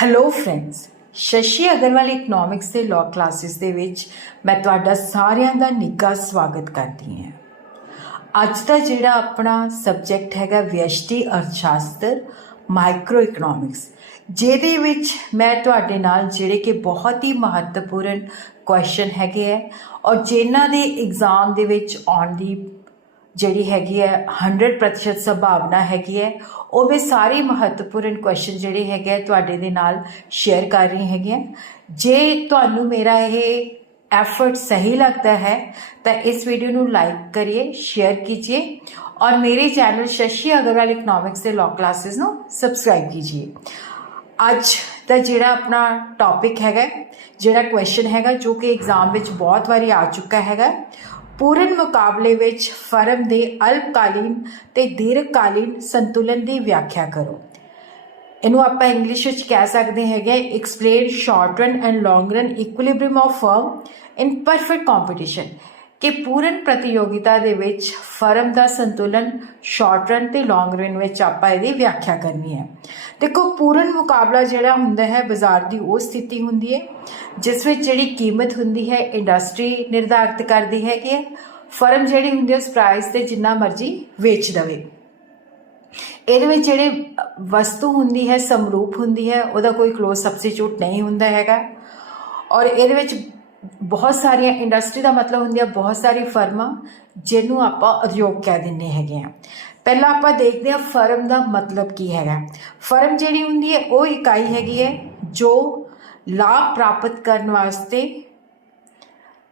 Hello friends Shashi Agarwal economics ਦੇ law classes ਦੇ ਵਿੱਚ ਮੈਂ ਤੁਹਾਡਾ ਸਾਰਿਆਂ ਦਾ ਨਿੱਘਾ ਸਵਾਗਤ ਕਰਦੀ ਹਾਂ। ਅੱਜ ਦਾ ਜਿਹੜਾ ਆਪਣਾ ਸਬਜੈਕਟ ਹੈਗਾ ਵਿਅਸ਼ਟੀ ਅਰਥਸ਼ਾਸਤਰ ਮਾਈਕਰੋ ਇਕਨੋਮਿਕਸ ਜਿਹਦੇ ਵਿੱਚ ਮੈਂ ਤੁਹਾਡੇ ਨਾਲ ਜਿਹੜੇ ਕਿ ਬਹੁਤ ਹੀ ਮਹੱਤਵਪੂਰਨ ਕੁਐਸਚਨ ਹੈਗੇ ਹੈ ਔਰ ਜਿਨ੍ਹਾਂ ਦੇ ਐਗਜ਼ਾਮ ਦੇ ਵਿੱਚ ਆਉਣ ਦੀ ਜਿਹੜੀ ਹੈਗੀ ਹੈ 100% ਸੰਭਾਵਨਾ ਹੈਗੀ ਹੈ ਉਹ ਮੈਂ ਸਾਰੇ ਮਹੱਤਵਪੂਰਨ ਕੁਐਸਚਨ ਜਿਹੜੇ ਹੈਗੇ ਤੁਹਾਡੇ ਦੇ ਨਾਲ ਸ਼ੇਅਰ ਕਰ ਰਹੀ ਹੈਗੀ ਹਾਂ ਜੇ ਤੁਹਾਨੂੰ ਮੇਰਾ ਇਹ एफर्ट सही लगता है तो इस वीडियो को लाइक करिए शेयर कीजिए और मेरे चैनल शशि अग्रवाल इकनॉमिक्स से लॉ क्लासेस ਨੂੰ ਸਬਸਕ੍ਰਾਈਬ ਕੀਜੀਏ ਅੱਜ ਦਾ ਜਿਹੜਾ ਆਪਣਾ ਟੌਪਿਕ ਹੈਗਾ ਜਿਹੜਾ ਕੁਐਸਚਨ ਹੈਗਾ ਜੋ ਕਿ ਐਗਜ਼ਾਮ ਵਿੱਚ ਬਹੁਤ ਵਾਰੀ ਆ ਚੁੱਕਾ ਹੈਗਾ ਪੂਰਨ ਮੁਕਾਬਲੇ ਵਿੱਚ ਫਰਮ ਦੇ ਅਲਪਕਾਲੀਨ ਤੇ ਦੀਰਘਕਾਲੀਨ ਸੰਤੁਲਨ ਦੀ ਵਿਆਖਿਆ ਕਰੋ। ਇਹਨੂੰ ਆਪਾਂ ਇੰਗਲਿਸ਼ ਵਿੱਚ ਕਹਿ ਸਕਦੇ ਹੈਗੇ explain short run and long run equilibrium of firm in perfect competition ਕਿ ਪੂਰਨ ਪ੍ਰਤੀਯੋਗਿਤਾ ਦੇ ਵਿੱਚ ਫਰਮ ਦਾ ਸੰਤੁਲਨ ਸ਼ਾਰਟ ਰਨ ਤੇ ਲੌਂਗ ਰਨ ਵਿੱਚ ਆਪਾਂ ਇਹਦੀ ਵਿਆਖਿਆ ਕਰਨੀ ਹੈ। ਦੇਖੋ, ਪੂਰਨ ਮੁਕਾਬਲਾ ਜਿਹੜਾ ਹੁੰਦਾ ਹੈ, ਬਾਜ਼ਾਰ ਦੀ ਉਹ ਸਥਿਤੀ ਹੁੰਦੀ ਹੈ, ਜਿਸ ਵਿੱਚ ਜਿਹੜੀ ਕੀਮਤ ਹੁੰਦੀ ਹੈ ਇੰਡਸਟਰੀ ਨਿਰਧਾਰਿਤ ਕਰਦੀ ਹੈ। ਕਿ ਫਰਮ ਜਿਹੜੀ ਹੁੰਦੀ ਹੈ, ਉਸ ਪ੍ਰਾਈਸ ਤੇ ਜਿੰਨਾ ਮਰਜ਼ੀ ਵੇਚ ਦਵੇ। ਇਹਦੇ ਵਿੱਚ ਜਿਹੜੇ ਵਸਤੂ ਹੁੰਦੀ ਹੈ, ਸਮਰੂਪ ਹੁੰਦੀ ਹੈ, ਉਹਦਾ ਕੋਈ ਕਲੋਜ਼ ਸਬਸਟੀਟਿਊਟ ਨਹੀਂ ਹੁੰਦਾ ਹੈਗਾ। ਔਰ ਇਹਦੇ ਵਿੱਚ ਬਹੁਤ ਸਾਰੀਆਂ ਇੰਡਸਟਰੀ ਦਾ ਮਤਲਬ ਹੁੰਦੀ ਹੈ ਬਹੁਤ ਸਾਰੀ ਫਰਮਾਂ ਜਿਹਨੂੰ ਆਪਾਂ ਉਦਯੋਗ ਕਹਿ ਦਿੰਦੇ ਹੈਗੇ ਆ। ਪਹਿਲਾਂ ਆਪਾਂ ਦੇਖਦੇ ਹਾਂ ਫਰਮ ਦਾ ਮਤਲਬ ਕੀ ਹੈਗਾ। ਫਰਮ ਜਿਹੜੀ ਹੁੰਦੀ ਹੈ, ਉਹ ਇਕਾਈ ਹੈਗੀ ਹੈ ਜੋ ਲਾਭ ਪ੍ਰਾਪਤ ਕਰਨ ਵਾਸਤੇ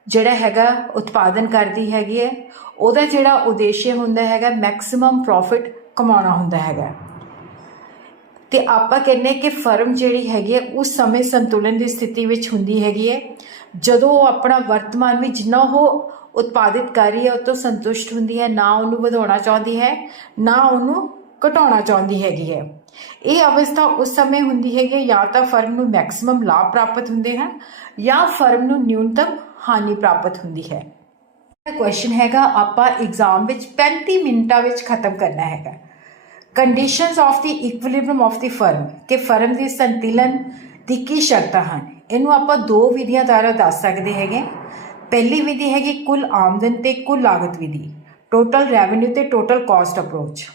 ਜਿਹੜਾ ਹੈਗਾ ਉਤਪਾਦਨ ਕਰਦੀ ਹੈਗੀ ਹੈ। ਉਹਦਾ ਜਿਹੜਾ ਉਦੇਸ਼ ਹੁੰਦਾ ਹੈਗਾ ਮੈਕਸਿਮਮ ਪ੍ਰੋਫਿਟ ਕਮਾਉਣਾ ਹੁੰਦਾ ਹੈਗਾ। ਤੇ ਆਪਾਂ ਕਹਿੰਨੇ ਕਿ ਫਰਮ ਜਿਹੜੀ ਹੈਗੀ ਹੈ ਉਸ ਸਮੇਂ ਸੰਤੁਲਨ ਦੀ ਸਥਿਤੀ ਵਿੱਚ ਹੁੰਦੀ ਹੈਗੀ ਹੈ। ਜਦੋਂ ਉਹ ਆਪਣਾ ਵਰਤਮਾਨ ਵਿੱਚ ਜਿੰਨਾ ਉਹ ਉਤਪਾਦਿਤ ਕਰ ਰਹੀ ਹੈ, ਉਹ ਤੋਂ ਸੰਤੁਸ਼ਟ ਹੁੰਦੀ ਹੈ, ਨਾ ਉਹਨੂੰ ਵਧਾਉਣਾ ਚਾਹੁੰਦੀ ਹੈ, ਨਾ ਉਹਨੂੰ ਘਟਾਉਣਾ ਚਾਹੁੰਦੀ ਹੈਗੀ ਹੈ। ਇਹ ਅਵਸਥਾ ਉਸ ਸਮੇਂ ਹੁੰਦੀ ਹੈਗੀ ਹੈ, ਜਾਂ ਤਾਂ ਫਰਮ ਨੂੰ ਮੈਕਸਿਮਮ ਲਾਭ ਪ੍ਰਾਪਤ ਹੁੰਦੇ ਹਨ, ਜਾਂ ਫਰਮ ਨੂੰ ਨਿਊਨਤਮ ਹਾਨੀ ਪ੍ਰਾਪਤ ਹੁੰਦੀ ਹੈ। ਇਹ ਕੁਐਸਚਨ ਹੈਗਾ, ਆਪਾਂ ਐਗਜ਼ਾਮ ਵਿੱਚ 35 ਮਿੰਟਾਂ ਵਿੱਚ ਖਤਮ ਕਰਨਾ ਹੈਗਾ। Conditions of the equilibrium of the firm ਕਿ ਫਰਮ ਦੀ ਸੰਤੁਲਨ ਦੀ ਕੀ ਸ਼ਰਤਾਂ ਹਨ। ਇਹਨੂੰ ਆਪਾਂ ਦੋ ਵਿਧੀਆਂ ਦੁਆਰਾ ਦੱਸ ਸਕਦੇ ਹੈਗੇ। ਪਹਿਲੀ ਵਿਧੀ ਹੈਗੀ ਕੁੱਲ ਆਮਦਨ ਤੇ ਕੁੱਲ ਲਾਗਤ ਵਿਧੀ ਟੋਟਲ ਰੈਵਨਿਊ ਤੇ ਟੋਟਲ ਕਾਸਟ ਅਪਰੋਚ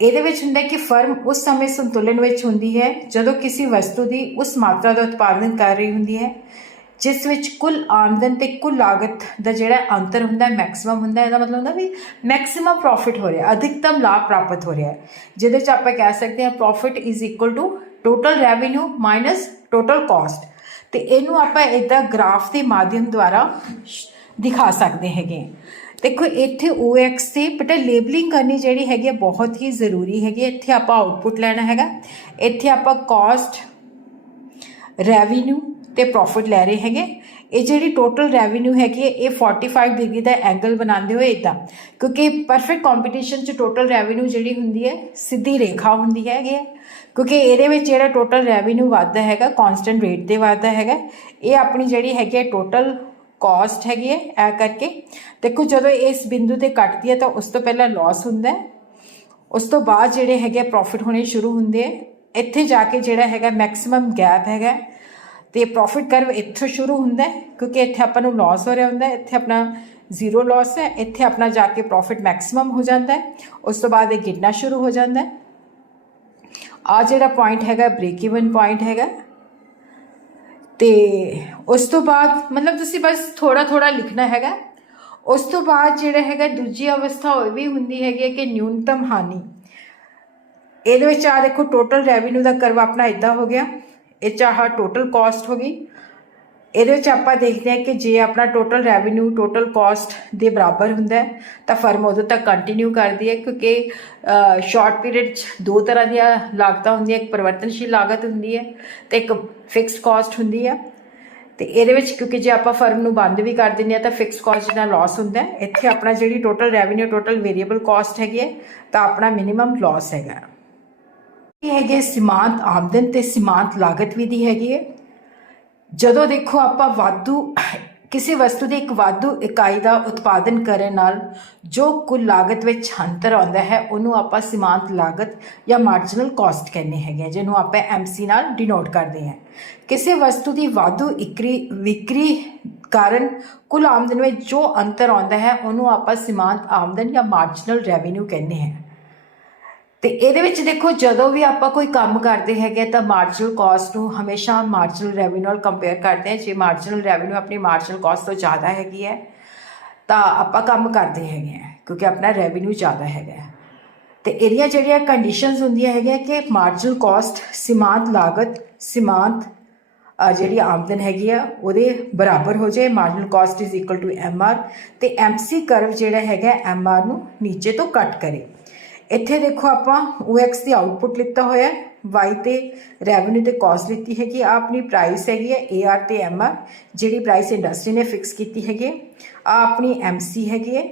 ਇਹਦੇ ਵਿੱਚ ਹੁੰਦਾ ਕਿ ਫਰਮ ਉਸ ਸਮੇਂ ਸੰਤੁਲਨ ਵਿੱਚ ਹੁੰਦੀ ਹੈ, ਜਦੋਂ ਕਿਸੇ ਵਸਤੂ ਦੀ ਉਸ ਮਾਤਰਾ ਦਾ ਉਤਪਾਦਨ ਕਰ ਰਹੀ ਹੁੰਦੀ ਹੈ, ਜਿਸ ਵਿੱਚ ਕੁੱਲ ਆਮਦਨ ਤੇ ਕੁੱਲ ਲਾਗਤ ਦਾ ਜਿਹੜਾ ਅੰਤਰ ਹੁੰਦਾ ਹੈ ਮੈਕਸਿਮਮ ਹੁੰਦਾ ਹੈ ਇਹਦਾ ਮਤਲਬ ਹੁੰਦਾ ਵੀ ਮੈਕਸਿਮਮ ਪ੍ਰੋਫਿਟ ਹੋ ਰਿਹਾ, ਅਧਿਕਤਮ ਲਾਭ ਪ੍ਰਾਪਤ ਹੋ ਰਿਹਾ। ਹੈ ਜਿਹਦੇ ਚ ਆਪਾਂ ਕਹਿ ਸਕਦੇ ਹਾਂ profit is equal to total revenue minus total cost ਤੇ ਇਹਨੂੰ ਆਪਾਂ ਇਦਾਂ ਗ੍ਰਾਫ ਦੇ ਮਾਧਿਅਮ ਦੁਆਰਾ ਦਿਖਾ ਸਕਦੇ ਹੈਗੇ। ਦੇਖੋ, ਇੱਥੇ OX ਤੇ ਬਟਾ ਲੇਬਲਿੰਗ ਕਰਨੀ ਜਿਹੜੀ ਹੈਗੀ ਹੈ ਬਹੁਤ ਹੀ ਜ਼ਰੂਰੀ ਹੈਗੀ ਹੈ। ਇੱਥੇ ਆਪਾਂ ਆਉਟਪੁੱਟ ਲੈਣਾ ਹੈਗਾ। ਇੱਥੇ ਆਪਾਂ ਕਾਸਟ ਰੈਵਨਿਊ ਤੇ ਪ੍ਰੋਫਿਟ ਲੈ ਰਹੇ ਹੈਗੇ। ਇਹ ਜਿਹੜੀ ਟੋਟਲ ਰੈਵਨਿਊ ਹੈਗੀ ਹੈ ਇਹ 45 ਡਿਗਰੀ ਦਾ ਐਂਗਲ ਬਣਾਉਂਦੇ ਹੋਏ ਇਦਾਂ ਕਿਉਂਕਿ ਪਰਫੈਕਟ ਕੰਪੀਟੀਸ਼ਨ ਚ ਟੋਟਲ ਰੈਵਨਿਊ ਜਿਹੜੀ ਹੁੰਦੀ ਹੈ, ਸਿੱਧੀ ਰੇਖਾ ਹੁੰਦੀ ਹੈਗੀ ਹੈ ਕਿਉਂਕਿ ਇਹਦੇ ਵਿੱਚ ਜਿਹੜਾ ਟੋਟਲ ਰੈਵਨਿਊ ਵੱਧਦਾ ਹੈਗਾ ਕਨਸਟੈਂਟ ਰੇਟ ਤੇ ਵੱਧਦਾ ਹੈਗਾ, ਇਹ ਆਪਣੀ ਜਿਹੜੀ ਹੈਗੀ ਹੈ ਟੋਟਲ ਕਾਸਟ ਹੈਗੀ ਹੈ ਐ ਕਰਕੇ। ਦੇਖੋ, ਜਦੋਂ ਇਸ ਬਿੰਦੂ ਤੇ ਕੱਟਦੀ ਹੈ ਤਾਂ ਉਸ ਤੋਂ ਪਹਿਲਾਂ ਲਾਸ ਹੁੰਦਾ ਹੈ। ਉਸ ਤੋਂ ਬਾਅਦ ਜਿਹੜੇ ਹੈਗੇ ਪ੍ਰੋਫਿਟ ਹੋਣੇ ਸ਼ੁਰੂ ਹੁੰਦੇ ਆ ਇੱਥੇ ਜਾ ਕੇ ਜਿਹੜਾ ਹੈਗਾ ਮੈਕਸਿਮਮ ਗੈਪ ਹੈਗਾ ਤੇ ਪ੍ਰੋਫਿਟ ਕਰਵ ਇੱਥੋਂ ਸ਼ੁਰੂ ਹੁੰਦਾ ਹੈ, ਕਿਉਂਕਿ ਇੱਥੇ ਆਪਾਂ ਨੂੰ ਲਾਸ ਹੋ ਰਿਹਾ ਹੁੰਦਾ ਹੈ। ਇੱਥੇ ਆਪਣਾ ਜ਼ੀਰੋ ਲਾਸ ਹੈ। ਇੱਥੇ ਆਪਣਾ ਜਾ ਕੇ ਪ੍ਰੋਫਿਟ ਮੈਕਸਿਮਮ ਹੋ ਜਾਂਦਾ ਹੈ। ਉਸ ਤੋਂ ਬਾਅਦ ਇਹ ਗਿਣਨਾ ਸ਼ੁਰੂ ਹੋ ਜਾਂਦਾ ਹੈ। ਆ ਜਿਹੜਾ ਪੁਆਇੰਟ ਹੈਗਾ ਬ੍ਰੇਕ ਇਵਨ ਪੁਆਇੰਟ ਹੈਗਾ। ਤੇ ਉਸ ਤੋਂ ਬਾਅਦ, ਮਤਲਬ ਤੁਸੀਂ ਬਸ ਥੋੜਾ ਥੋੜਾ ਲਿਖਣਾ ਹੈਗਾ। ਉਸ ਤੋਂ ਬਾਅਦ ਜਿਹੜਾ ਹੈਗਾ, ਦੂਜੀ ਅਵਸਥਾ ਉਹ ਵੀ ਹੁੰਦੀ ਹੈਗੀ ਹੈ ਕਿ ਨਿਊਨਤਮ ਹਾਨੀ। ਇਹਦੇ ਵਿੱਚ ਆ ਦੇਖੋ ਟੋਟਲ ਰੈਵਨਿਊ ਦਾ ਕਰਵਾ ਆਪਣਾ ਇਦਾਂ ਹੋ ਗਿਆ। ਇਹ ਚਾਹ ਟੋਟਲ ਕਾਸਟ ਹੋ ਗਈ। ਇਹਦੇ ਵਿੱਚ ਆਪਾਂ ਦੇਖਦੇ ਹਾਂ ਕਿ ਜੇ ਆਪਣਾ ਟੋਟਲ ਰੈਵਨਿਊ ਟੋਟਲ ਕਾਸਟ ਦੇ ਬਰਾਬਰ ਹੁੰਦਾ ਹੈ, ਤਾਂ ਫਰਮ ਉਦੋਂ ਤੱਕ ਕੰਟੀਨਿਊ ਕਰਦੀ ਹੈ, ਕਿਉਂਕਿ ਸ਼ਾਰਟ ਪੀਰੀਅਡ 'ਚ ਦੋ ਤਰ੍ਹਾਂ ਦੀਆਂ ਲਾਗਤਾਂ ਹੁੰਦੀਆਂ, ਇੱਕ ਪਰਿਵਰਤਨਸ਼ੀਲ ਲਾਗਤ ਹੁੰਦੀ ਹੈ ਤੇ ਇੱਕ ਫਿਕਸਡ ਕਾਸਟ ਹੁੰਦੀ ਹੈ। ਤੇ ਇਹਦੇ ਵਿੱਚ ਕਿਉਂਕਿ ਜੇ ਆਪਾਂ ਫਰਮ ਨੂੰ ਬੰਦ ਵੀ ਕਰ ਦਿੰਦੇ ਆ ਤਾਂ ਫਿਕਸ ਕਾਸਟ ਦਾ ਲਾਸ ਹੁੰਦਾ ਇੱਥੇ ਆਪਣਾ ਜਿਹੜੀ total revenue total variable cost ਹੈਗੀ ਹੈ, ਤਾਂ ਆਪਣਾ ਮਿਨੀਮਮ ਲਾਸ ਹੈਗਾ। ਇਹ ਹੈਗੇ ਸੀਮਾਂਤ ਆਮਦਨ ਤੇ ਸੀਮਾਂਤ ਲਾਗਤ ਵੀ ਦੀ ਹੈਗੀ ਹੈ। ਜਦੋਂ ਦੇਖੋ ਆਪਾਂ ਵਾਧੂ, ਕਿਸੇ ਵਸਤੂ ਦੀ ਇੱਕ ਵਾਧੂ ਇਕਾਈ ਦਾ ਉਤਪਾਦਨ ਕਰਨ ਨਾਲ ਜੋ ਕੁੱਲ ਲਾਗਤ ਵਿੱਚ ਅੰਤਰ ਆਉਂਦਾ ਹੈ, ਉਹਨੂੰ ਆਪਾਂ ਸੀਮਾਂਤ ਲਾਗਤ ਜਾਂ ਮਾਰਜਨਲ ਕਾਸਟ ਕਹਿੰਦੇ ਹੈਗੇ ਜਿਹਨੂੰ ਆਪਾਂ ਐਮਸੀ ਨਾਲ ਡਿਨੋਟ ਕਰਦੇ ਹਾਂ। ਕਿਸੇ ਵਸਤੂ ਦੀ ਵਾਧੂ ਇਕਰੀ, ਵਿਕਰੀ ਕਾਰਨ ਕੁੱਲ ਆਮਦਨ ਵਿੱਚ ਜੋ ਅੰਤਰ ਆਉਂਦਾ ਹੈ, ਉਹਨੂੰ ਆਪਾਂ ਸੀਮਾਂਤ ਆਮਦਨ ਜਾਂ ਮਾਰਜਨਲ ਰੈਵਨਿਊ ਕਹਿੰਦੇ ਹਾਂ। ਤੇ ਇਹਦੇ ਵਿੱਚ ਦੇਖੋ, ਜਦੋਂ ਵੀ ਆਪਾਂ ਕੋਈ ਕੰਮ ਕਰਦੇ ਹੈਗੇ ਤਾਂ ਮਾਰਜਨਲ ਕਾਸਟ ਨੂੰ ਹਮੇਸ਼ਾ ਮਾਰਜਨਲ ਰੈਵਨਿਊ ਨਾਲ ਕੰਪੇਅਰ ਕਰਦੇ ਹਾਂ। ਜੇ ਮਾਰਜਨਲ ਰੈਵਨਿਊ ਆਪਣੀ ਮਾਰਜਨਲ ਕਾਸਟ ਤੋਂ ਜ਼ਿਆਦਾ ਹੈਗੀ ਹੈ, ਤਾਂ ਆਪਾਂ ਕੰਮ ਕਰਦੇ ਹੈਗੇ ਆ ਕਿਉਂਕਿ ਆਪਣਾ ਰੈਵਨਿਊ ਜ਼ਿਆਦਾ ਹੈਗਾ ਹੈ। ਤੇ ਇਹਦੀਆਂ ਜਿਹੜੀਆਂ ਕੰਡੀਸ਼ਨਸ ਹੁੰਦੀਆਂ ਹੈਗੀਆਂ ਕਿ ਮਾਰਜਨਲ ਕਾਸਟ ਸੀਮਾਂਤ ਲਾਗਤ, ਸੀਮਾਂਤ ਜਿਹੜੀ ਆਮਦਨ ਹੈਗੀ ਆ, ਉਹਦੇ ਬਰਾਬਰ ਹੋ ਜਾਏ। Marginal cost is equal to R ਤੇ ਐਮਸੀ ਕਰਵ ਜਿਹੜਾ ਹੈਗਾ ਆਰ ਨੂੰ ਨੀਚੇ ਤੋਂ ਕੱਟ ਕਰੇ। ਇੱਥੇ ਦੇਖੋ ਆਪਾਂ OX ਦੀ ਆਊਟਪੁੱਟ ਲਿਖਤਾ ਹੋਇਆ ਹੈ, Y ਤੇ ਰੈਵਨਿਊ ਤੇ ਕਾਸਟ ਲਿੱਤੀ ਹੈਗੀ ਆ ਆਪਣੀ ਪ੍ਰਾਈਸ ਹੈਗੀ ਹੈ AR ਤੇ MR ਜਿਹੜੀ ਪ੍ਰਾਈਸ ਇੰਡਸਟਰੀ ਨੇ ਫਿਕਸ ਕੀਤੀ ਹੈਗੀ ਆ ਆਪਣੀ MC ਹੈਗੀ ਹੈ।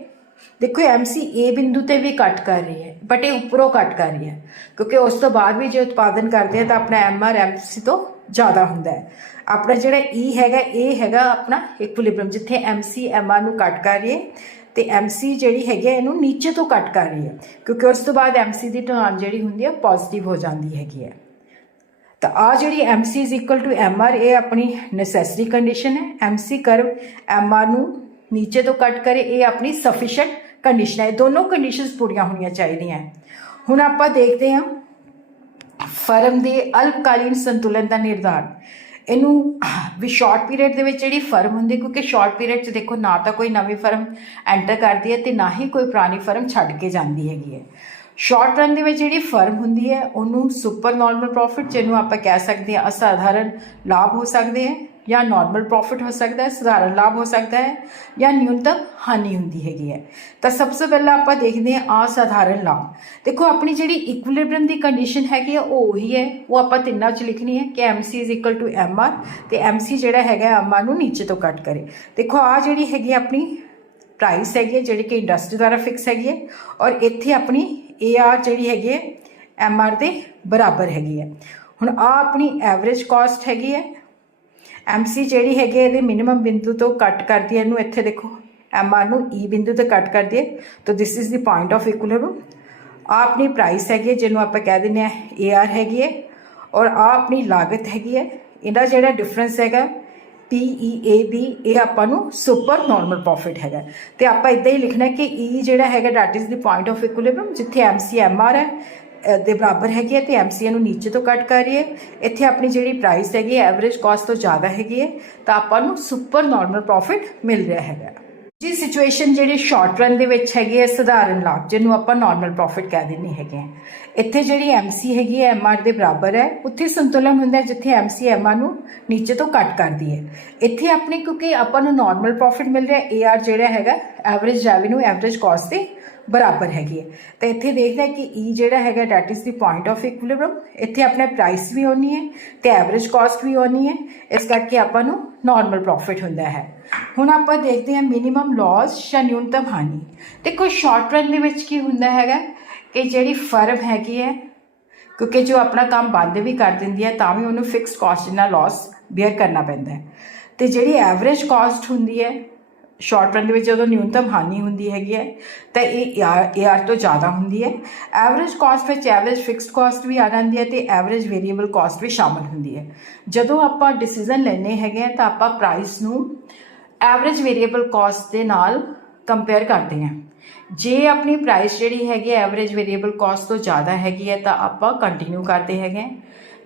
ਦੇਖੋ ਐਮਸੀ ਏ ਬਿੰਦੂ ਤੇ ਵੀ ਕੱਟ ਕਰ ਰਹੀ ਹੈ ਬਟ ਇਹ ਉੱਪਰੋਂ ਕੱਟ ਕਰ ਰਹੀ ਹੈ, ਕਿਉਂਕਿ ਉਸ ਤੋਂ ਬਾਅਦ ਵੀ ਜੇ ਉਤਪਾਦਨ ਕਰਦੇ ਆ ਤਾਂ ਆਪਣਾ ਐਮਆਰ ਐਮਸੀ ਤੋਂ ਜ਼ਿਆਦਾ ਹੁੰਦਾ ਹੈ। ਆਪਣਾ ਜਿਹੜਾ ਈ ਹੈਗਾ ਇਹ ਹੈਗਾ ਆਪਣਾ ਇਕੁਇਲਿਬ੍ਰੀਅਮ ਜਿੱਥੇ ਐਮਸੀ ਐਮਆਰ ਨੂੰ ਕੱਟ ਕਰ ਰਹੀ ਹੈ ਤੇ ਐਮਸੀ ਜਿਹੜੀ ਹੈਗੀ ਹੈ ਇਹਨੂੰ ਨੀਚੇ ਤੋਂ ਕੱਟ ਕਰ ਰਹੀ ਹੈ ਕਿਉਂਕਿ ਉਸ ਤੋਂ ਬਾਅਦ ਐਮਸੀ ਦੀ ਢਲਾਨ ਜਿਹੜੀ ਹੁੰਦੀ ਹੈ ਪੋਜ਼ਿਟਿਵ ਹੋ ਜਾਂਦੀ ਹੈਗੀ ਹੈ। ਤਾਂ ਆ ਜਿਹੜੀ MC is equal to MR ਇਹ ਆਪਣੀ ਨੈਸੈਸਰੀ ਕੰਡੀਸ਼ਨ ਹੈ। MC ਕਰਵ MR ਨੂੰ ਨੀਚੇ ਤੋਂ ਕੱਟ ਕਰੇ, ਇਹ ਆਪਣੀ ਸਫੀਸ਼ੀਐਂਟ ਕੰਡੀਸ਼ਨ ਹੈ। ਇਹ ਦੋਨੋਂ ਕੰਡੀਸ਼ਨਸ ਪੂਰੀਆਂ ਹੋਣੀਆਂ ਚਾਹੀਦੀਆਂ ਹੁਣ ਆਪਾਂ ਦੇਖਦੇ ਹਾਂ ਫਰਮ ਦੇ ਅਲਪਕਾਲੀਨ ਸੰਤੁਲਨ ਦਾ ਨਿਰਧਾਰਨ। ਇਹਨੂੰ ਵੀ ਸ਼ਾਰਟ ਪੀਰੀਅਡ ਦੇ ਵਿੱਚ ਜਿਹੜੀ ਫਰਮ ਹੁੰਦੀ ਹੈ, ਕਿਉਂਕਿ ਸ਼ਾਰਟ ਪੀਰੀਅਡ 'ਚ ਦੇਖੋ ਨਾ ਤਾਂ ਕੋਈ ਨਵੀਂ ਫਰਮ ਐਂਟਰ ਕਰਦੀ ਹੈ ਤੇ ਨਾ ਹੀ ਕੋਈ ਪੁਰਾਣੀ ਫਰਮ ਛੱਡ ਕੇ ਜਾਂਦੀ ਹੈਗੀ ਹੈ। ਸ਼ਾਰਟ ਰਨ ਦੇ ਵਿੱਚ ਜਿਹੜੀ ਫਰਮ ਹੁੰਦੀ ਹੈ ਉਹਨੂੰ ਸੁਪਰ ਨਾਰਮਲ ਪ੍ਰੋਫਿਟ ਜਿਹਨੂੰ ਆਪਾਂ ਕਹਿ ਸਕਦੇ ਹਾਂ ਅਸਾਧਾਰਨ ਲਾਭ ਹੋ ਸਕਦੇ ਹੈ। ਜਾਂ ਨਾਰਮਲ ਪ੍ਰੋਫਿਟ ਹੋ ਸਕਦਾ ਹੈ, ਸਧਾਰਨ ਲਾਭ ਹੋ ਸਕਦਾ ਹੈ, ਜਾਂ ਨਿਊਨਤਮ ਹਾਨੀ ਹੁੰਦੀ ਹੈਗੀ ਹੈ। ਤਾਂ ਸਭ ਤੋਂ ਪਹਿਲਾਂ ਆਪਾਂ ਦੇਖਦੇ ਹਾਂ ਅਸਾਧਾਰਨ ਲਾਭ। ਦੇਖੋ, ਆਪਣੀ ਜਿਹੜੀ ਇਕੁਇਲਿਬ੍ਰੀਅਮ ਦੀ ਕੰਡੀਸ਼ਨ ਹੈਗੀ ਹੈ ਉਹ ਉਹੀ ਹੈ। ਉਹ ਆਪਾਂ ਤਿੰਨਾਂ 'ਚ ਲਿਖਣੀ ਹੈ ਕਿ MC MR ਤੇ MC ਜਿਹੜਾ ਹੈਗਾ MR ਨੂੰ ਨੀਚੇ ਤੋਂ ਕੱਟ ਕਰੇ। ਦੇਖੋ ਆ ਜਿਹੜੀ ਹੈਗੀ ਹੈ ਆਪਣੀ ਪ੍ਰਾਈਸ ਹੈਗੀ ਹੈ, ਜਿਹੜੀ ਕਿ ਇੰਡਸਟਰੀ ਦੁਆਰਾ ਫਿਕਸ ਹੈਗੀ ਹੈ, ਔਰ ਇੱਥੇ ਆਪਣੀ AR ਜਿਹੜੀ ਹੈਗੀ ਹੈ MR ਦੇ ਬਰਾਬਰ ਹੈਗੀ ਹੈ। ਹੁਣ ਆ ਆਪਣੀ ਐਵਰੇਜ ਕਾਸਟ ਹੈਗੀ ਹੈ MC ਜਿਹੜੀ ਹੈਗੀ ਹੈ ਇਹਦੇ ਮਿਨੀਮਮ ਬਿੰਦੂ ਤੋਂ ਕੱਟ ਕਰਦੀ ਹੈ ਇਹਨੂੰ ਇੱਥੇ ਦੇਖੋ MR ਨੂੰ E ਬਿੰਦੂ ਤੇ ਕੱਟ ਕਰਦੀ ਹੈ ਤਾਂ this is the point of equilibrium ਆ ਆਪਣੀ ਪ੍ਰਾਈਸ ਹੈਗੀ ਹੈ ਜਿਹਨੂੰ ਆਪਾਂ ਕਹਿ ਦਿੰਦੇ ਆ AR ਹੈਗੀ ਹੈ ਔਰ ਆ ਆਪਣੀ ਲਾਗਤ ਹੈਗੀ ਹੈ ਇਹਦਾ ਜਿਹੜਾ ਡਿਫਰੈਂਸ ਹੈਗਾ PEAB ਇਹ ਆਪਾਂ ਨੂੰ ਸੁਪਰ ਨਾਰਮਲ ਪ੍ਰੋਫਿਟ ਹੈਗਾ। ਤੇ ਆਪਾਂ ਇਦਾਂ ਹੀ ਲਿਖਣਾ ਕਿ E ਜਿਹੜਾ ਹੈਗਾ that is the point of equilibrium ਜਿੱਥੇ MC MR ਹੈ। ਦੇ ਬਰਾਬਰ ਹੈਗੀ ਹੈ ਤੇ MC ਨੂੰ ਨੀਚੇ ਤੋਂ ਕੱਟ ਕਰ ਰਹੀ ਹੈ। ਇੱਥੇ ਆਪਣੀ ਜਿਹੜੀ ਪ੍ਰਾਈਸ ਹੈਗੀ ਹੈ ਐਵਰੇਜ ਕਾਸਟ ਤੋਂ ਜ਼ਿਆਦਾ ਹੈਗੀ ਹੈ, ਤਾਂ ਆਪਾਂ ਨੂੰ ਸੁਪਰ ਨਾਰਮਲ ਪ੍ਰੋਫਿਟ ਮਿਲ ਰਿਹਾ ਹੈਗਾ। ਜੀ ਸਿਚੁਏਸ਼ਨ ਜਿਹੜੀ ਸ਼ਾਰਟ ਰਨ ਦੇ ਵਿੱਚ ਹੈਗੀ ਹੈ, ਸਧਾਰਨ ਲਾਭ, ਜਿਹਨੂੰ ਆਪਾਂ ਨਾਰਮਲ ਪ੍ਰੋਫਿਟ ਕਹਿ ਦਿੰਦੇ ਹੈਗੇ ਇੱਥੇ ਜਿਹੜੀ MC ਹੈਗੀ ਹੈ MR ਦੇ ਬਰਾਬਰ ਹੈ, ਉੱਥੇ ਸੰਤੁਲਨ ਹੁੰਦਾ ਹੈ, ਜਿੱਥੇ MC MR ਨੂੰ ਨੀਚੇ ਤੋਂ ਕੱਟ ਕਰਦੀ ਹੈ। ਇੱਥੇ ਆਪਣੇ ਕਿਉਂਕਿ ਆਪਾਂ ਨੂੰ ਨਾਰਮਲ ਪ੍ਰੋਫਿਟ ਮਿਲ ਰਿਹਾ AR ਜਿਹੜਾ ਹੈਗਾ ਐਵਰੇਜ ਰੈਵਨਿਊ ਐਵਰੇਜ ਕਾਸਟ 'ਤੇ ਬਰਾਬਰ ਹੈਗੀ ਹੈ। ਤਾਂ ਇੱਥੇ ਦੇਖਦੇ ਹਾਂ ਕਿ E ਜਿਹੜਾ ਹੈਗਾ that is the point of equilibrium ਇੱਥੇ ਆਪਣੇ ਪ੍ਰਾਈਸ ਵੀ ਹੋਣੀ ਹੈ ਤੇ ਐਵਰੇਜ ਕਾਸਟ ਵੀ ਹੋਣੀ ਹੈ। ਇਸ ਕਰਕੇ ਆਪਾਂ ਨੂੰ ਨਾਰਮਲ ਪ੍ਰੋਫਿਟ ਹੁੰਦਾ ਹੈ। ਹੁਣ ਆਪਾਂ ਦੇਖਦੇ ਹਾਂ ਮਿਨੀਮਮ ਲਾਸ ਜਾਂ ਨਿਊਨਤਮ ਹਾਨੀ ਦੇਖੋ ਸ਼ਾਰਟ ਰਨ ਦੇ ਵਿੱਚ ਕੀ ਹੁੰਦਾ ਹੈਗਾ ਕਿ ਜਿਹੜੀ ਫਰਮ ਹੈਗੀ ਹੈ, ਕਿਉਂਕਿ ਜੋ ਆਪਣਾ ਕੰਮ ਬੰਦ ਵੀ ਕਰ ਦਿੰਦੀ ਹੈ, ਤਾਂ ਵੀ ਉਹਨੂੰ ਫਿਕਸਡ ਕਾਸਟ ਨਾਲ ਲਾਸ ਬੇਅਰ ਕਰਨਾ ਪੈਂਦਾ ਹੈ। ਤੇ ਜਿਹੜੀ ਐਵਰੇਜ ਕਾਸਟ ਹੁੰਦੀ ਹੈ ਸ਼ਾਰਟ ਰਨ ਦੇ ਵਿੱਚ ਜਦੋਂ ਨਿਊਨਤਮ ਹਾਨੀ ਹੁੰਦੀ ਹੈਗੀ ਹੈ, ਤਾਂ ਇਹ AR ਤੋਂ ਜ਼ਿਆਦਾ ਹੁੰਦੀ ਹੈ। ਐਵਰੇਜ ਕਾਸਟ ਵਿੱਚ ਐਵਰੇਜ ਫਿਕਸਡ ਕਾਸਟ ਵੀ ਆ ਜਾਂਦੀ ਹੈ ਤੇ ਐਵਰੇਜ ਵੇਰੀਏਬਲ ਕਾਸਟ ਵੀ ਸ਼ਾਮਲ ਹੁੰਦੀ ਹੈ। ਜਦੋਂ ਆਪਾਂ ਡਿਸੀਜਨ ਲੈਣੇ ਹੈਗੇ ਆ ਤਾਂ ਆਪਾਂ ਪ੍ਰਾਈਸ ਨੂੰ ਐਵਰੇਜ ਵੇਰੀਏਬਲ ਕਾਸਟ ਦੇ ਨਾਲ ਕੰਪੇਅਰ ਕਰਦੇ ਹਾਂ। ਜੇ ਆਪਣੀ ਪ੍ਰਾਈਸ ਜਿਹੜੀ ਹੈਗੀ ਐਵਰੇਜ ਵੇਰੀਏਬਲ ਕਾਸਟ ਤੋਂ ਜ਼ਿਆਦਾ ਹੈਗੀ ਹੈ, ਤਾਂ ਆਪਾਂ ਕੰਟੀਨਿਊ ਕਰਦੇ ਹੈਗੇ ਹਾਂ।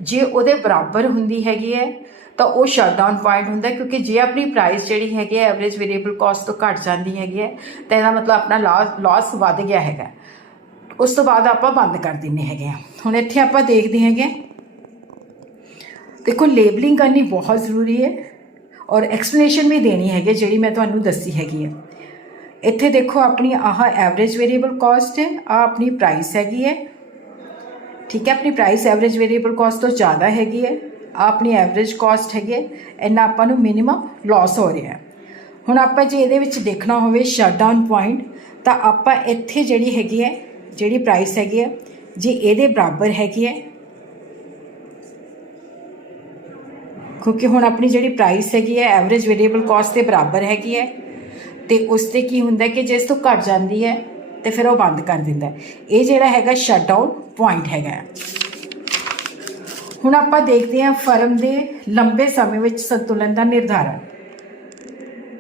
ਜੇ ਉਹਦੇ ਬਰਾਬਰ ਹੁੰਦੀ ਹੈਗੀ ਹੈ, ਤਾਂ ਉਹ ਸ਼ਟਡਾਊਨ ਪੁਆਇੰਟ ਹੁੰਦਾ ਕਿਉਂਕਿ ਜੇ ਆਪਣੀ ਪ੍ਰਾਈਸ ਜਿਹੜੀ ਹੈਗੀ ਹੈ ਐਵਰੇਜ ਵੇਰੀਏਬਲ ਕਾਸਟ ਤੋਂ ਘੱਟ ਜਾਂਦੀ ਹੈਗੀ ਹੈ, ਤਾਂ ਇਹਦਾ ਮਤਲਬ ਆਪਣਾ ਲਾਸ ਵੱਧ ਗਿਆ ਹੈਗਾ ਉਸ ਤੋਂ ਬਾਅਦ ਆਪਾਂ ਬੰਦ ਕਰ ਦਿੰਨੇ ਹੈਗੇ ਆ ਹੁਣ ਇੱਥੇ ਆਪਾਂ ਦੇਖਦੇ ਹੈਗੇ ਦੇਖੋ ਲੇਬਲਿੰਗ ਕਰਨੀ ਬਹੁਤ ਜ਼ਰੂਰੀ ਹੈ ਔਰ ਐਕਸਪਲੇਨੇਸ਼ਨ ਵੀ ਦੇਣੀ ਹੈਗੀ ਜਿਹੜੀ ਮੈਂ ਤੁਹਾਨੂੰ ਦੱਸੀ ਹੈਗੀ ਹੈ। ਇੱਥੇ ਦੇਖੋ ਆਪਣੀ ਆਹ ਐਵਰੇਜ ਵੇਰੀਏਬਲ ਕਾਸਟ ਹੈ ਆ ਆਪਣੀ ਪ੍ਰਾਈਸ ਹੈਗੀ ਹੈ। ਠੀਕ ਹੈ, ਆਪਣੀ ਪ੍ਰਾਈਸ ਐਵਰੇਜ ਵੇਰੀਏਬਲ ਕਾਸਟ ਤੋਂ ਜ਼ਿਆਦਾ ਹੈਗੀ ਹੈ, ਆਹ ਆਪਣੀ ਐਵਰੇਜ ਕਾਸਟ ਹੈਗੀ ਹੈ, ਇੰਨਾ ਆਪਾਂ ਨੂੰ ਮਿਨੀਮਮ ਲਾਸ ਹੋ ਰਿਹਾ ਹੈ। ਹੁਣ ਆਪਾਂ ਜੇ ਇਹਦੇ ਵਿੱਚ ਦੇਖਣਾ ਹੋਵੇ ਸ਼ਟਡਾਊਨ ਪੁਆਇੰਟ ਤਾਂ ਆਪਾਂ ਇੱਥੇ ਜਿਹੜੀ ਹੈਗੀ ਹੈ, ਜਿਹੜੀ ਪ੍ਰਾਈਸ ਹੈਗੀ ਹੈ, ਜੇ ਇਹਦੇ ਬਰਾਬਰ ਹੈਗੀ ਹੈ, ਕਿਉਂਕਿ ਹੁਣ ਆਪਣੀ ਜਿਹੜੀ ਪ੍ਰਾਈਸ ਹੈਗੀ ਹੈ ਐਵਰੇਜ ਵੇਰੀਏਬਲ ਕਾਸਟ ਦੇ ਬਰਾਬਰ ਹੈਗੀ ਹੈ ਤੇ ਉਸ ਤੇ ਕੀ ਹੁੰਦਾ ਕਿ ਜੇ ਇਸ ਤੋਂ ਘਟ ਜਾਂਦੀ ਹੈ, ਤੇ ਫਿਰ ਉਹ ਬੰਦ ਕਰ ਦਿੰਦਾ ਇਹ ਜਿਹੜਾ ਹੈਗਾ ਸ਼ਟ ਡਾਊਨ ਪੁਆਇੰਟ ਹੈਗਾ ਹੁਣ ਆਪਾਂ ਦੇਖਦੇ ਹਾਂ ਫਰਮ ਦੇ ਲੰਬੇ ਸਮੇਂ ਵਿੱਚ ਸੰਤੁਲਨ ਦਾ ਨਿਰਧਾਰਨ।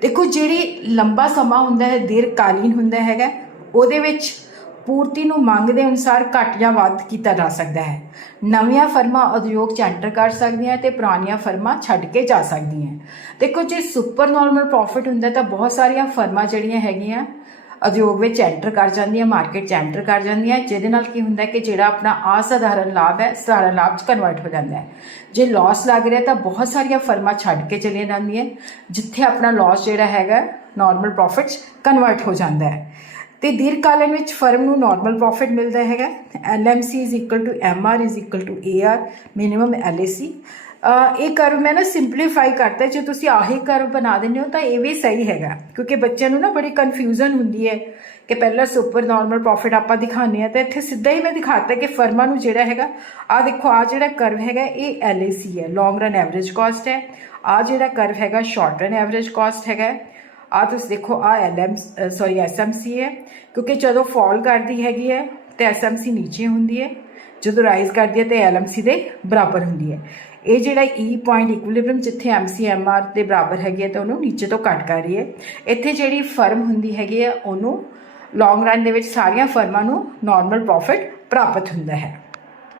ਦੇਖੋ, ਜਿਹੜੀ ਲੰਬਾ ਸਮਾਂ ਹੁੰਦਾ ਹੈ, ਦੀਰਘਕਾਲੀਨ ਹੁੰਦਾ ਹੈਗਾ, ਉਹਦੇ ਵਿੱਚ ਪੂਰਤੀ ਨੂੰ ਮੰਗ ਦੇ ਅਨੁਸਾਰ ਘੱਟ ਜਾਂ ਵੱਧ ਕੀਤਾ ਜਾ ਸਕਦਾ ਹੈ। ਨਵੀਆਂ ਫਰਮਾਂ ਉਦਯੋਗ ਚ ਐਂਟਰ ਕਰ ਸਕਦੀਆਂ ਤੇ ਪੁਰਾਣੀਆਂ ਫਰਮਾਂ ਛੱਡ ਕੇ ਜਾ ਸਕਦੀਆਂ। ਦੇਖੋ, ਜੇ ਸੁਪਰ ਨਾਰਮਲ ਪ੍ਰੋਫਿਟ ਹੁੰਦਾ ਤਾਂ ਬਹੁਤ ਸਾਰੀਆਂ ਫਰਮਾਂ ਜਿਹੜੀਆਂ ਹੈਗੀਆਂ ਉਦਯੋਗ ਵਿੱਚ ਐਂਟਰ ਕਰ ਜਾਂਦੀਆਂ ਮਾਰਕੀਟ ਚ ਐਂਟਰ ਕਰ ਜਾਂਦੀਆਂ। ਜਿਹਦੇ ਨਾਲ ਕੀ ਹੁੰਦਾ ਕਿ ਜਿਹੜਾ ਆਪਣਾ ਅਸਾਧਾਰਨ ਲਾਭ ਹੈ ਸਧਾਰਨ ਲਾਭ ਚ ਕਨਵਰਟ ਹੋ ਜਾਂਦਾ ਹੈ। ਜੇ ਲਾਸ ਲੱਗ ਰਿਹਾ ਤਾਂ ਬਹੁਤ ਸਾਰੀਆਂ ਫਰਮਾਂ ਛੱਡ ਕੇ ਚਲੀਆਂ ਜਾਂਦੀਆਂ। ਜਿੱਥੇ ਆਪਣਾ ਲਾਸ ਜਿਹੜਾ ਹੈਗਾ ਨਾਰਮਲ ਪ੍ਰੋਫਿਟ ਚ ਕਨਵਰਟ ਹੋ ਜਾਂਦਾ ਹੈ। ਤੇ ਦੀਰਘਕਾਲੀਨ ਵਿੱਚ ਫਰਮ ਨੂੰ ਨਾਰਮਲ ਪ੍ਰੋਫਿਟ ਮਿਲਦਾ ਹੈਗਾ। LMC MR AR minimum LAC ਅਹ ਇਹ ਕਰਵ ਮੈਂ ਨਾ ਸਿੰਪਲੀਫਾਈ ਕਰਤਾ ਜੇ ਤੁਸੀਂ ਆਹੀ ਕਰਵ ਬਣਾ ਦਿੰਦੇ ਹੋ ਤਾਂ ਇਹ ਵੀ ਸਹੀ ਹੈਗਾ। ਕਿਉਂਕਿ ਬੱਚਿਆਂ ਨੂੰ ਨਾ ਬੜੀ ਕਨਫਿਊਜ਼ਨ ਹੁੰਦੀ ਹੈ ਕਿ ਪਹਿਲਾਂ ਸੁਪਰ ਨਾਰਮਲ ਪ੍ਰੋਫਿਟ ਆਪਾਂ ਦਿਖਾਉਂਦੇ ਆ ਤੇ ਇੱਥੇ ਸਿੱਧਾ ਹੀ ਮੈਂ ਦਿਖਾਤਾ ਕਿ ਫਰਮਾਂ ਨੂੰ ਜਿਹੜਾ ਹੈਗਾ ਆ ਦੇਖੋ ਆ ਜਿਹੜਾ ਕਰਵ ਹੈਗਾ, ਇਹ LAC ਹੈ। ਲੌਂਗ ਰਨ ਐਵਰੇਜ ਕਾਸਟ ਹੈ। ਆ ਜਿਹੜਾ ਕਰਵ ਹੈਗਾ ਸ਼ਾਰਟ ਰਨ ਐਵਰੇਜ ਕਾਸਟ ਹੈਗਾ। ਆ ਤੁਸੀਂ ਦੇਖੋ ਆ ਐਲਐਮ ਸੌਰੀ ਐਸਐਮਸੀ ਹੈ, ਕਿਉਂਕਿ ਜਦੋਂ ਫਾਲ ਕਰਦੀ ਹੈਗੀ ਹੈ, ਤੇ ਐਸਐਮਸੀ ਨੀਚੇ ਹੁੰਦੀ ਹੈ, ਜਦੋਂ ਰਾਈਜ਼ ਕਰਦੀ ਹੈ, ਤੇ ਐਲਐਮਸੀ ਦੇ ਬਰਾਬਰ ਹੁੰਦੀ ਹੈ। ਇਹ ਜਿਹੜਾ ਈ ਪੁਆਇੰਟ ਇਕੁਇਲਿਬ੍ਰੀਅਮ ਜਿੱਥੇ ਐਮਸੀ, ਐਮਆਰ ਦੇ ਬਰਾਬਰ ਹੈਗੀ ਹੈ, ਤਾਂ ਉਹਨੂੰ ਨੀਚੇ ਤੋਂ ਕੱਟ ਕਰ ਰਹੀ ਹੈ। ਇੱਥੇ ਜਿਹੜੀ ਫਰਮ ਹੁੰਦੀ ਹੈਗੀ ਹੈ, ਉਹਨੂੰ ਲੌਂਗ ਰਨ ਦੇ ਵਿੱਚ ਸਾਰੀਆਂ ਫਰਮਾਂ ਨੂੰ ਨਾਰਮਲ ਪ੍ਰੋਫਿਟ ਪ੍ਰਾਪਤ ਹੁੰਦਾ ਹੈ।